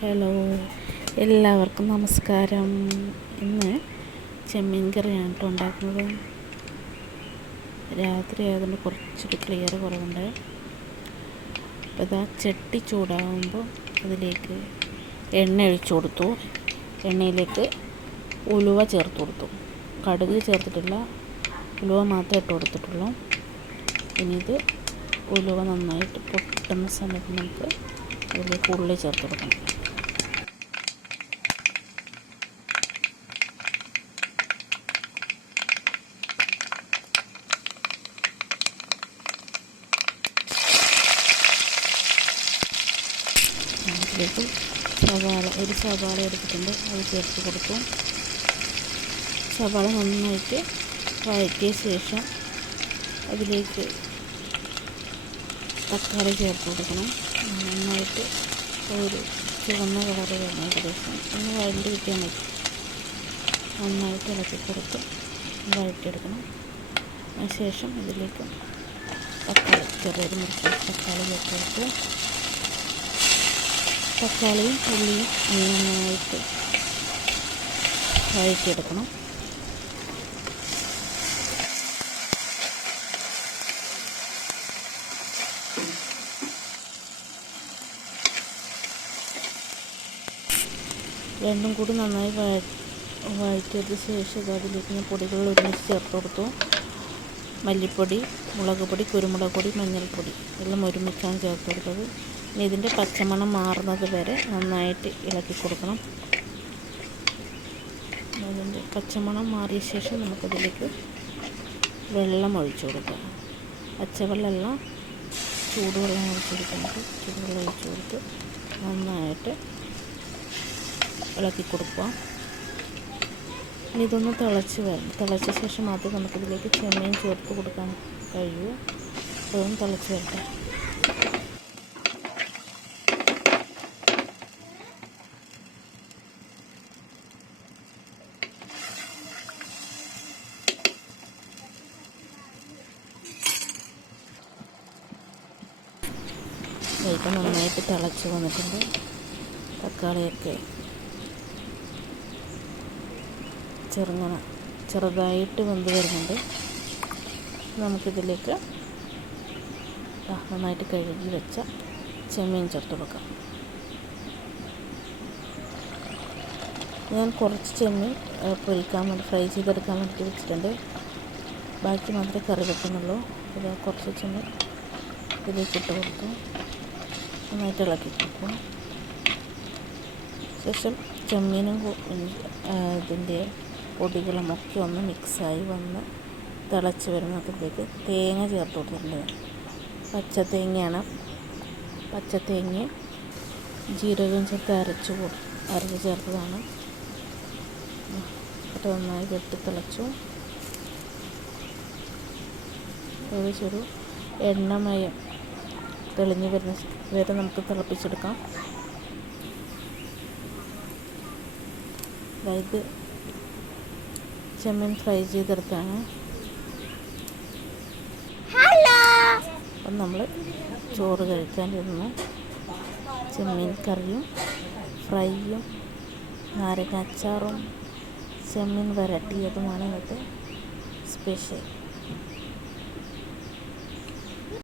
Hello, എല്ലാവർക്കും നമസ്കാരം. ഇന്ന് ചെമ്മീൻ കറിയാണ് കേട്ടോ ഉണ്ടാക്കുന്നത്. രാത്രി ആയതുകൊണ്ട് കുറച്ചൊരു ക്ലിയർ കുറവുണ്ട്. അപ്പോൾ ഇതാ ചട്ടി ചൂടാകുമ്പോൾ അതിലേക്ക് എണ്ണ ഒഴിച്ചു കൊടുത്തു. എണ്ണയിലേക്ക് ഉലുവ ചേർത്ത് കൊടുത്തു. കടുക് ചേർത്തിട്ടില്ല, ഉലുവ മാത്രമേ ഇട്ട് കൊടുത്തിട്ടുള്ളൂ. ഇനി ഇത് ഉലുവ നന്നായിട്ട് പൊട്ടുന്ന സമയത്ത് നമുക്ക് അതിലേക്ക് ഉള്ളി ചേർത്ത് കൊടുക്കണം. അതിലേക്ക് ഒരു സവാള എടുത്തിട്ടുണ്ട്, അത് ചേർത്ത് കൊടുക്കും. സവാള നന്നായിട്ട് വഴറ്റിയ ശേഷം അതിലേക്ക് തക്കാളി ചേർത്ത് കൊടുക്കണം. നന്നായിട്ട് ഒരു ചുവന്ന കളറ് വരണം. ഏകദേശം ഒന്ന് വഴണ്ടി കിട്ടിയാൽ മതി. നന്നായിട്ട് ഇളക്കി കൊടുത്ത് വഴറ്റിയെടുക്കണം. അതിനുശേഷം ഇതിലേക്ക് തക്കാളി ചെറിയൊരു മുറിച്ച് തക്കാളി ചേർത്ത് കൊടുത്ത് തക്കാളിയും ഉള്ളിയും നന്നായിട്ട് വഴറ്റിയെടുക്കണം. രണ്ടും കൂടി നന്നായി വഴറ്റിയതിന് ശേഷം അതിലേക്ക് ഞാൻ പൊടികൾ ഒരുമിച്ച് ചേർത്ത് കൊടുത്തു. മല്ലിപ്പൊടി, മുളക് പൊടി, കുരുമുളക് പൊടി, മഞ്ഞൾപ്പൊടി എല്ലാം ഒരുമിച്ചാണ് ചേർത്ത് കൊടുത്തത്. ഇനി ഇതിൻ്റെ പച്ചമണം മാറുന്നത് വരെ നന്നായിട്ട് ഇളക്കി കൊടുക്കണം. അതിൻ്റെ പച്ചമണം മാറിയ ശേഷം നമുക്കതിലേക്ക് വെള്ളം ഒഴിച്ചു കൊടുക്കാം. പച്ചവെള്ളമല്ല, ചൂടുവെള്ളം ഒഴിച്ചു കൊടുക്കുന്നത്. ചൂടുവെള്ളം ഒഴിച്ചു കൊടുത്ത് നന്നായിട്ട് ഇളക്കി കൊടുക്കുക. ഇനി ഇതൊന്ന് തിളച്ച ശേഷം ആദ്യം നമുക്കിതിലേക്ക് ചെമ്മീൻ ചേർത്ത് കൊടുക്കാൻ കഴിയൂ. അതൊന്ന് തിളച്ച് വരട്ടെ. ഇപ്പം നന്നായിട്ട് തിളച്ച് വന്നിട്ടുണ്ട്. തക്കാളിയൊക്കെ ചെറുതായിട്ട് വെന്ത് വരുന്നുണ്ട്. നമുക്കിതിലേക്ക് നന്നായിട്ട് കഴുകി വെച്ച ചെമ്മീൻ ചേർത്ത് കൊടുക്കാം. ഞാൻ കുറച്ച് ചെമ്മീൻ പൊരിക്കാൻ വേണ്ടി ഫ്രൈ ചെയ്തെടുക്കാൻ വേണ്ടിയിട്ട് വെച്ചിട്ടുണ്ട്. ബാക്കി മാത്രമേ കറി വെക്കുന്നുള്ളൂ. ഇത് കുറച്ച് ചെമ്മീൻ ഇതിലേക്ക് ഇട്ട് കൊടുക്കും. നന്നായിട്ട് ഇളക്കി കൊടുക്കും. ശേഷം ചെമ്മീനും ഇതിൻ്റെ പൊടികളുമൊക്കെ ഒന്ന് മിക്സായി വന്ന് തിളച്ച് വരുന്നതിലേക്ക് തേങ്ങ ചേർത്ത് കൊടുത്തിട്ടുണ്ട്. പച്ചത്തേങ്ങയും ജീരകവും ചേർത്ത് അരച്ച് ചേർത്തതാണ്. അത് നന്നായി വെട്ടി തിളച്ചു. ഏകദേശം എണ്ണമയം തെളിഞ്ഞ് വരുന്ന വരെ നമുക്ക് തിളപ്പിച്ചെടുക്കാം. അതായത് ചെമ്മീൻ ഫ്രൈ ചെയ്തെടുത്താണ്. അപ്പം നമ്മൾ ചോറ് കഴിക്കാനിരുന്നു. ചെമ്മീൻ കറിയും ഫ്രൈയും നാരങ്ങ അച്ചാറും ചെമ്മീൻ വരട്ടിയതുമാണ് ഇന്നത്തെ സ്പെഷ്യൽ.